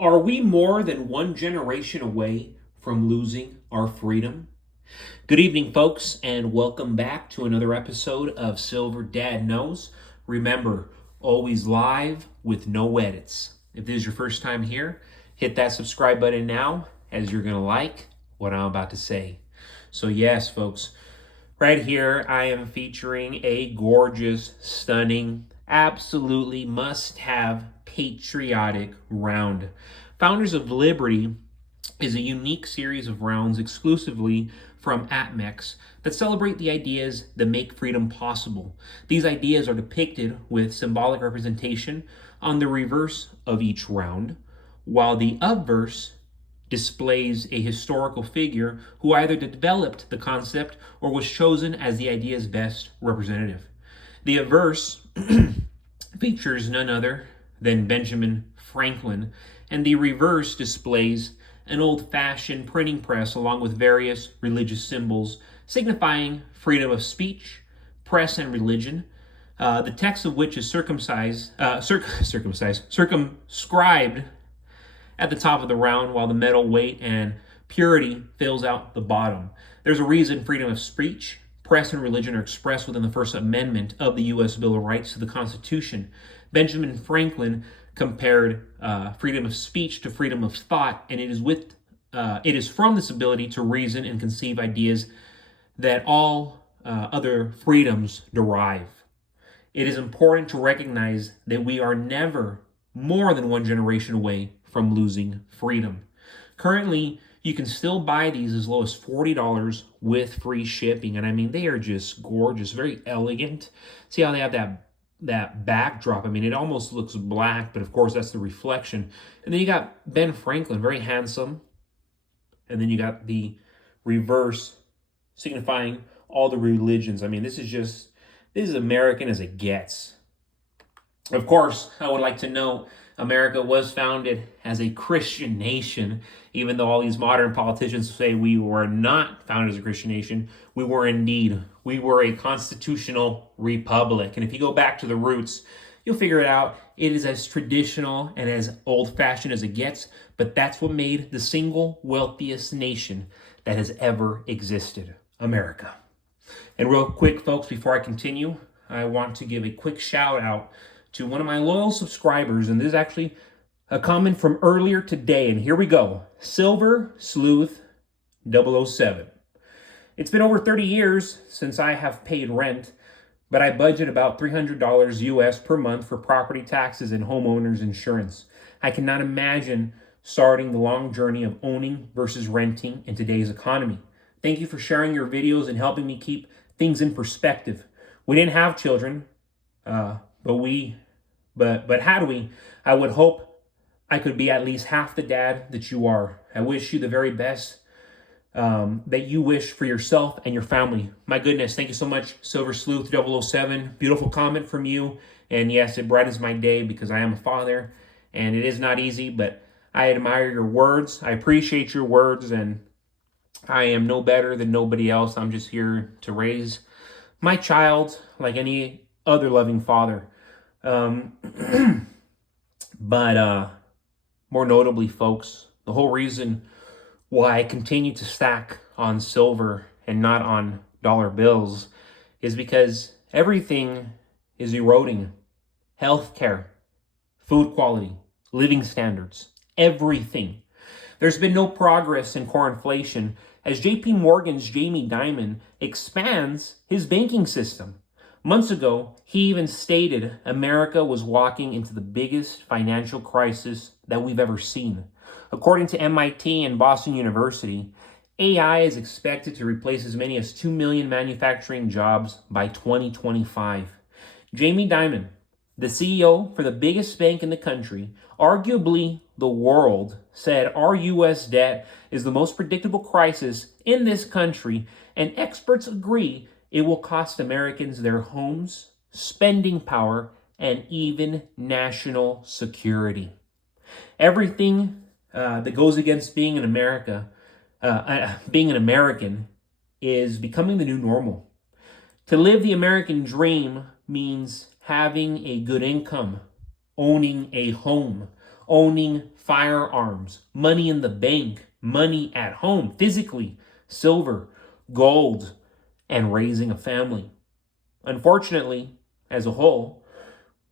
Are we more than one generation away from losing our freedom? Good evening, folks, and welcome back to another episode of Silver Dad Knows. Remember, always live with no edits. If this is your first time here, hit that subscribe button now, as you're going to like what I'm about to say. So, yes, folks, right here I am featuring a gorgeous, stunning, absolutely must have patriotic round. Founders of Liberty is a unique series of rounds exclusively from APMEX that celebrate the ideas that make freedom possible. These ideas are depicted with symbolic representation on the reverse of each round, while the obverse displays a historical figure who either developed the concept or was chosen as the idea's best representative. The obverse features none other than Benjamin Franklin, and the reverse displays an old-fashioned printing press along with various religious symbols signifying freedom of speech, press, and religion. The text of which is circumscribed at the top of the round, while the metal weight and purity fills out the bottom. There's a reason freedom of speech, press, and religion are expressed within the First Amendment of the U.S. Bill of Rights to the Constitution. Benjamin Franklin compared freedom of speech to freedom of thought, and it is from this ability to reason and conceive ideas that all other freedoms derive. It is important to recognize that we are never more than one generation away from losing freedom. Currently, you can still buy these as low as $40 with free shipping, and I mean, they are just gorgeous, very elegant. See how they have that backdrop. I mean, it almost looks black, but of course that's the reflection. And then you got Ben Franklin, very handsome. And then you got the reverse signifying all the religions. I mean, this is American as it gets. Of course, I would like to note America was founded as a Christian nation, even though all these modern politicians say we were not founded as a Christian nation. We were indeed. We were a constitutional republic. And if you go back to the roots, you'll figure it out. It is as traditional and as old-fashioned as it gets, but that's what made the single wealthiest nation that has ever existed, America. And real quick, folks, before I continue, I want to give a quick shout out to one of my loyal subscribers, and this is actually a comment from earlier today, and here we go. Silver Sleuth 007. It's been over 30 years since I have paid rent, but I budget about $300 US per month for property taxes and homeowners insurance. I cannot imagine starting the long journey of owning versus renting in today's economy. Thank you for sharing your videos and helping me keep things in perspective. We didn't have children, but had we, I would hope I could be at least half the dad that you are. I wish you the very best that you wish for yourself and your family. My goodness, thank you so much, Silver Sleuth 007. Beautiful comment from you. And yes, it brightens my day because I am a father, and it is not easy, but I admire your words. I appreciate your words, and I am no better than nobody else. I'm just here to raise my child like any other loving father. But more notably, folks, the whole reason why I continue to stack on silver and not on dollar bills is because everything is eroding. Healthcare, food quality, living standards, everything. There's been no progress in core inflation as JP Morgan's Jamie Dimon expands his banking system. Months ago, he even stated America was walking into the biggest financial crisis that we've ever seen. According to MIT and Boston University, AI is expected to replace as many as 2 million manufacturing jobs by 2025. Jamie Dimon, the CEO for the biggest bank in the country, arguably the world, said our U.S. debt is the most predictable crisis in this country, and experts agree it will cost Americans their homes, spending power, and even national security. Everything that goes against being an American is becoming the new normal. To live the American dream means having a good income, owning a home, owning firearms, money in the bank, money at home, physically, silver, gold, and raising a family. Unfortunately, as a whole,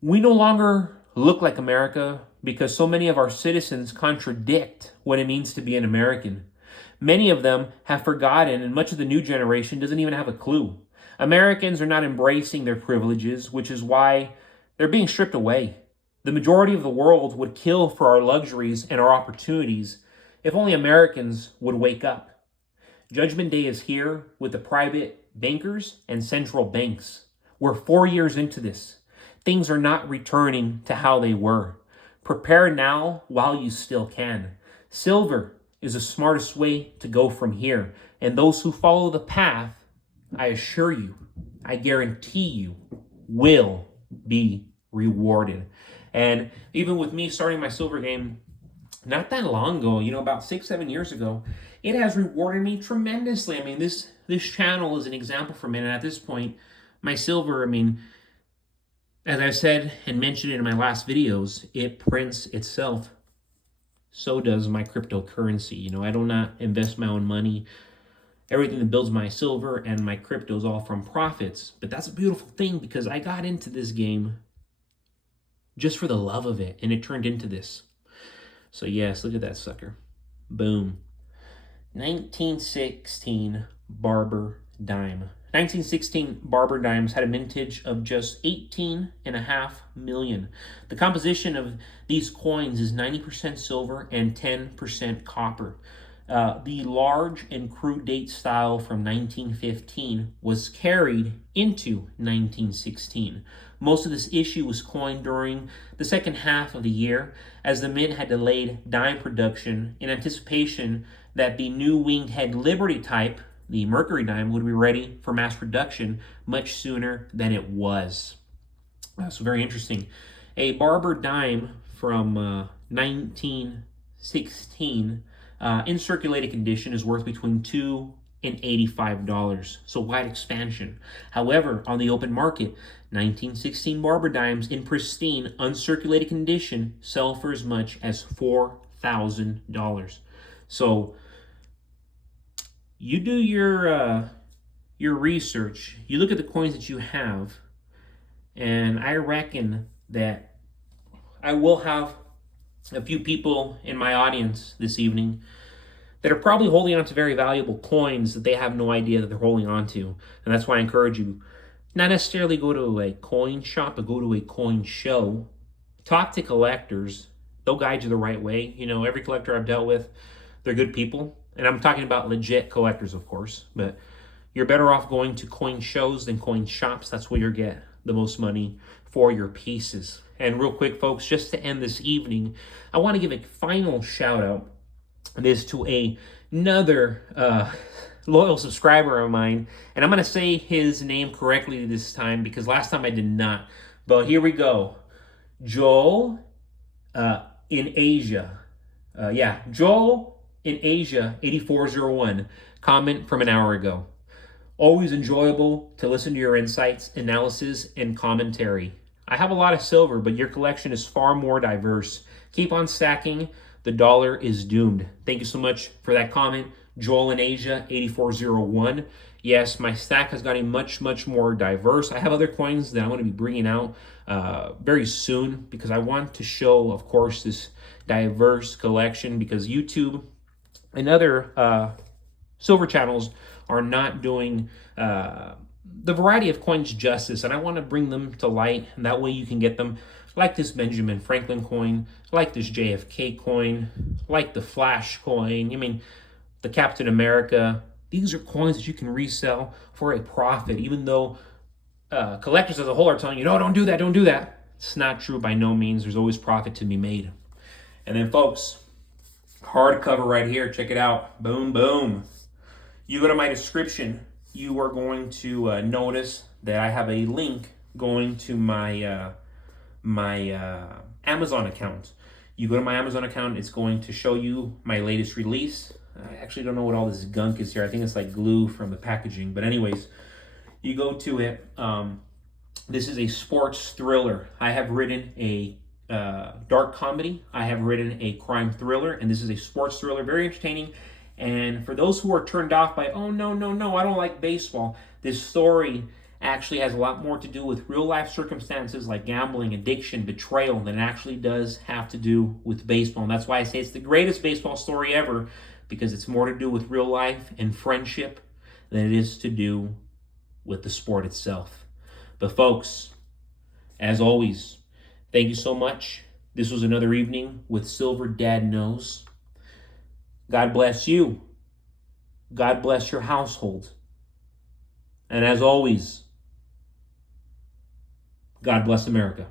we no longer look like America because so many of our citizens contradict what it means to be an American. Many of them have forgotten, and much of the new generation doesn't even have a clue. Americans are not embracing their privileges, which is why they're being stripped away. The majority of the world would kill for our luxuries and our opportunities if only Americans would wake up. Judgment Day is here with the private bankers and central banks. We're 4 years into this. Things are not returning to how they were. Prepare now while you still can. Silver is the smartest way to go from here. And those who follow the path, I assure you, I guarantee you, will be rewarded. And even with me starting my silver game not that long ago, about 6-7 years ago, it has rewarded me tremendously. I mean, this channel is an example for me. And at this point, my silver, as I've said and mentioned in my last videos, it prints itself. So does my cryptocurrency. I do not invest my own money. Everything that builds my silver and my crypto is all from profits. But that's a beautiful thing because I got into this game just for the love of it, and it turned into this. So yes, look at that sucker. Boom. 1916 Barber Dime. 1916 Barber Dimes had a mintage of just 18.5 million. The composition of these coins is 90% silver and 10% copper. The large and crude date style from 1915 was carried into 1916. Most of this issue was coined during the second half of the year as the mint had delayed dime production in anticipation that the new winged head Liberty type, the Mercury dime, would be ready for mass production much sooner than it was. So very interesting. A Barber dime from 1916 in circulated condition is worth between $2 and $85. So wide expansion. However, on the open market, 1916 Barber dimes in pristine, uncirculated condition sell for as much as $4,000. So you do your research. You look at the coins that you have, and I reckon that I will have a few people in my audience this evening that are probably holding on to very valuable coins that they have no idea that they're holding on to. And that's why I encourage you, not necessarily go to a coin shop, but go to a coin show. Talk to collectors. They'll guide you the right way. Every collector I've dealt with, they're good people. And I'm talking about legit collectors, of course. But you're better off going to coin shows than coin shops. That's where you'll get the most money for your pieces. And real quick, folks, just to end this evening, I want to give a final shout out. This to another loyal subscriber of mine. And I'm going to say his name correctly this time because last time I did not. But here we go. Joel in Asia. Joel in Asia 8401. Comment from an hour ago. Always enjoyable to listen to your insights, analysis, and commentary. I have a lot of silver, but your collection is far more diverse. Keep on stacking. The dollar is doomed. Thank you so much for that comment. Joel in Asia 8401. Yes, my stack has gotten much, much more diverse. I have other coins that I'm going to be bringing out very soon because I want to show, of course, this diverse collection because YouTube and other silver channels are not doing the variety of coins justice, and I want to bring them to light, and that way you can get them like this Benjamin Franklin coin, like this JFK coin, like the Flash coin, the Captain America. These are coins that you can resell for a profit, even though collectors as a whole are telling you, no, don't do that, don't do that. It's not true by no means. There's always profit to be made. And then, folks, hardcover right here. Check it out. Boom, boom. You go to my description, you are going to notice that I have a link going to my Amazon account. You go to my Amazon account, it's going to show you my latest release. I actually don't know what all this gunk is here. I think it's like glue from the packaging. But anyways, you go to it. This is a sports thriller. I have written a dark comedy. I have written a crime thriller, and this is a sports thriller, very entertaining. And for those who are turned off by, oh, no, no, no, I don't like baseball, this story actually has a lot more to do with real life circumstances like gambling, addiction, betrayal than it actually does have to do with baseball. And that's why I say it's the greatest baseball story ever, because it's more to do with real life and friendship than it is to do with the sport itself. But folks, as always, thank you so much. This was another evening with Silver Dad Knows. God bless you. God bless your household. And as always, God bless America.